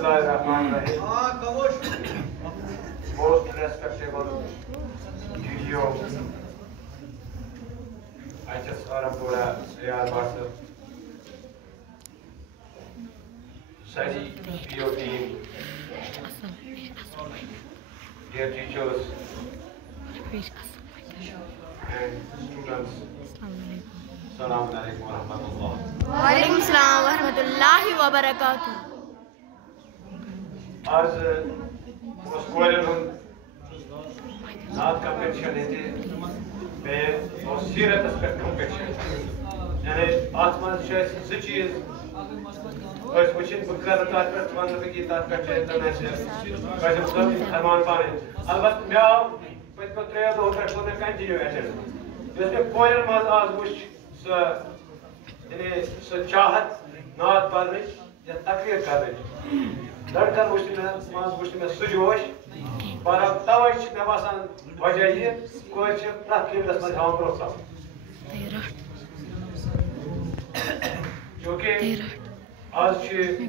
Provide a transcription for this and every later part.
Bismillahirrahmanirrahim. Most respectable GGO, HS Arampura, AR Barsa, Sadi PO team, dear teachers and students. Assalamu alaikum wa rahmatullah. Wa alaikum assalam wa rahmatullahi wa barakatuh. आज उस कोयले में नाद competition है बे और सीरत aspect competition यानी आत्मा शेष चीज बस कुछ बुकर तार पर वन की तार पर चेत में से बस सब फरमान पाने अलबत्त मैं पत पत्रे दो पर को कंटिन्यू एटेंड जिसमें कोयले में आज कुछ यानी चाहत नाद पर या तकरीर कर लड़कन वुच में सुजोश पर तवे मे बसान वजह यह कोई प्रत किबलस मज हां भरोसा चूंकि आज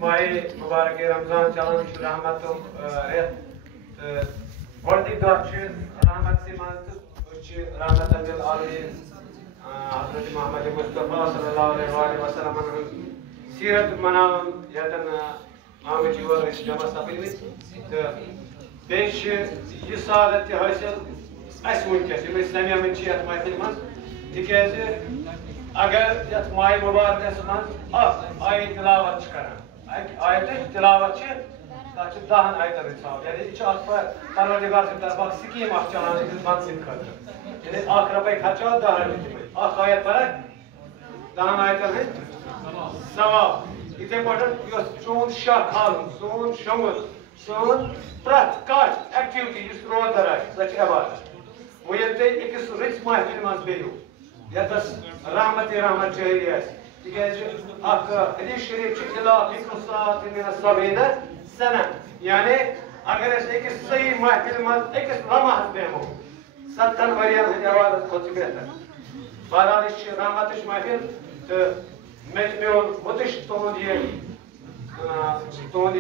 माह मुबारक रमजान चलान रहमत रेत गोदी दह रहमत से मज रहमत अल आलमीन हजरत मोहम्मद मुस्तफा सल्लल्लाहु अलैहि वसल्लम सीरत मनावन यतन आमच योर जमा सपदमत तो बेश यह सादत हासिल अस वनकस यम इस्लामिया मन महफिल मज तिकाज अगर यथ माह मुबारकस मज आय तिलावत करान आयत तिलावत तथ 10 आयतन हिसाब यानी यह परवरदिगार सद तरफ स्कीम चलान बंद खतर यानी 1 रुपये खर्चा 10 रुपये आयत पर 10 आयतन सवाब इथे पटन सोन शाह खाल सोन शमुल सोन प्रत कत एक्टिविटी रोजर सच इबादत वो ये अकिस रच महफिल मज बेयू यतस रहमत जारी तिकाज हदीस शरीफ इला सबीना सना यानी अगर अकिस सही महफिल मज अकिस लम्हस बेमो 70 वरियन हंद इबादत खुद बेहतर बहरहाल रहमत महफिल तो मे मुतश तुंद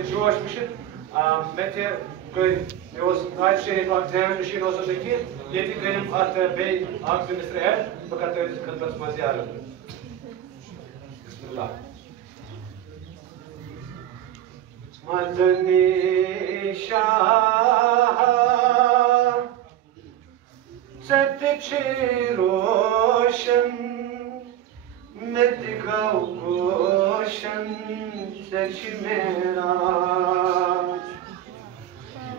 जोश वुचित मे नाज शरीफ जैन नशीन ये करिम अत बे 2 मिसर ऐड बह कर खिदमत मज याद बिस्मिल्लाह मदनी शाह सच रोशन मैं दिखाऊं गोशन सच मेरा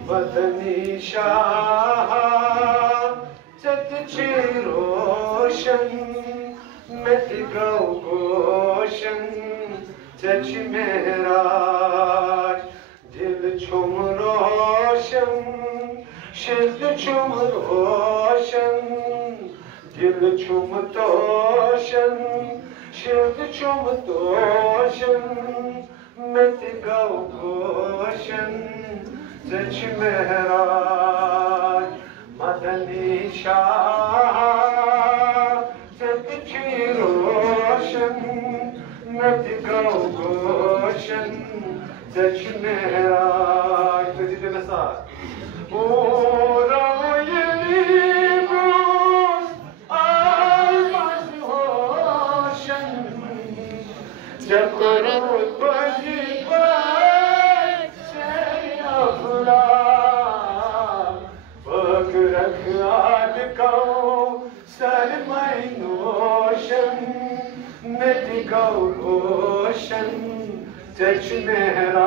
मदनी शाह सच रोशन मैं दिखाऊं गोशन सच मेरा दिल छुम रोशन शिद छुम रोशन दिल छुम तोशन शिद छुम तोशन मत गाओ गोशन सच महराज मदनी शाह सच रोशन मत गाओ गोशन सच महराज तो जी में साथ ओ सच महराज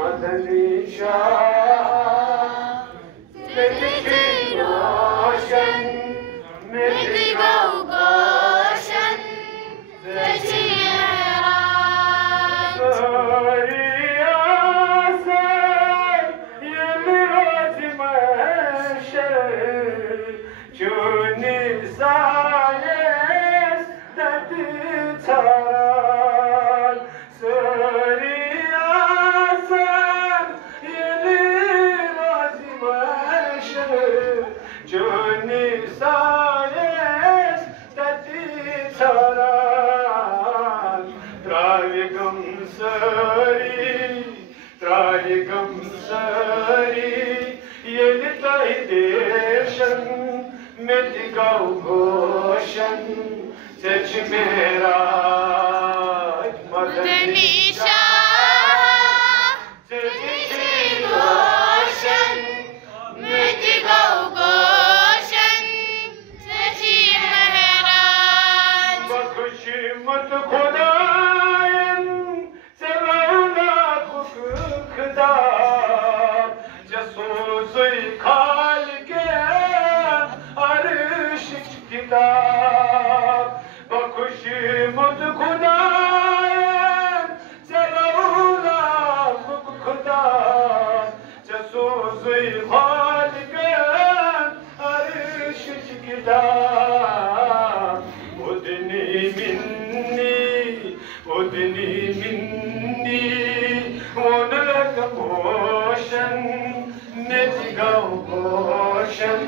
मदनी शाह सच रोशन मिट गौ गोशन सच महराज सोरिया से ये रोज महशर चुनी साये दद छाल روزي خالقان أرشج كلام أدني مني ونلك بوشن نتقو بوشن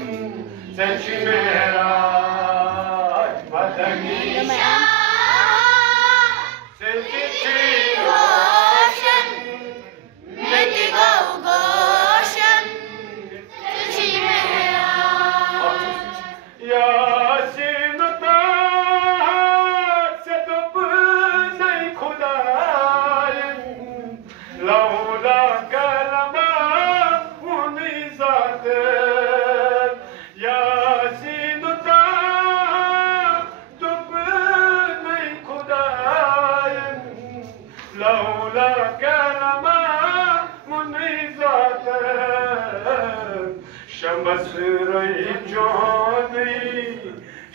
تنشي ميراج مدني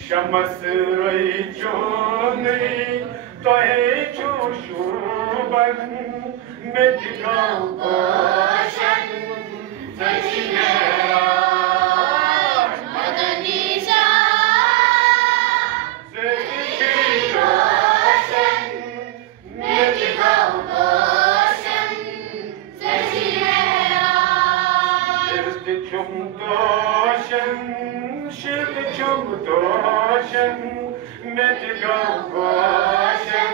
शमस रही जोनी तोहे चुशुबन मिट गाँव गोशन जशीरा मदनी रोशन मिट गाँव गोशन जशीरा इर्द चुम दोशन शिव चुम दोशन मिट गाँव गोशन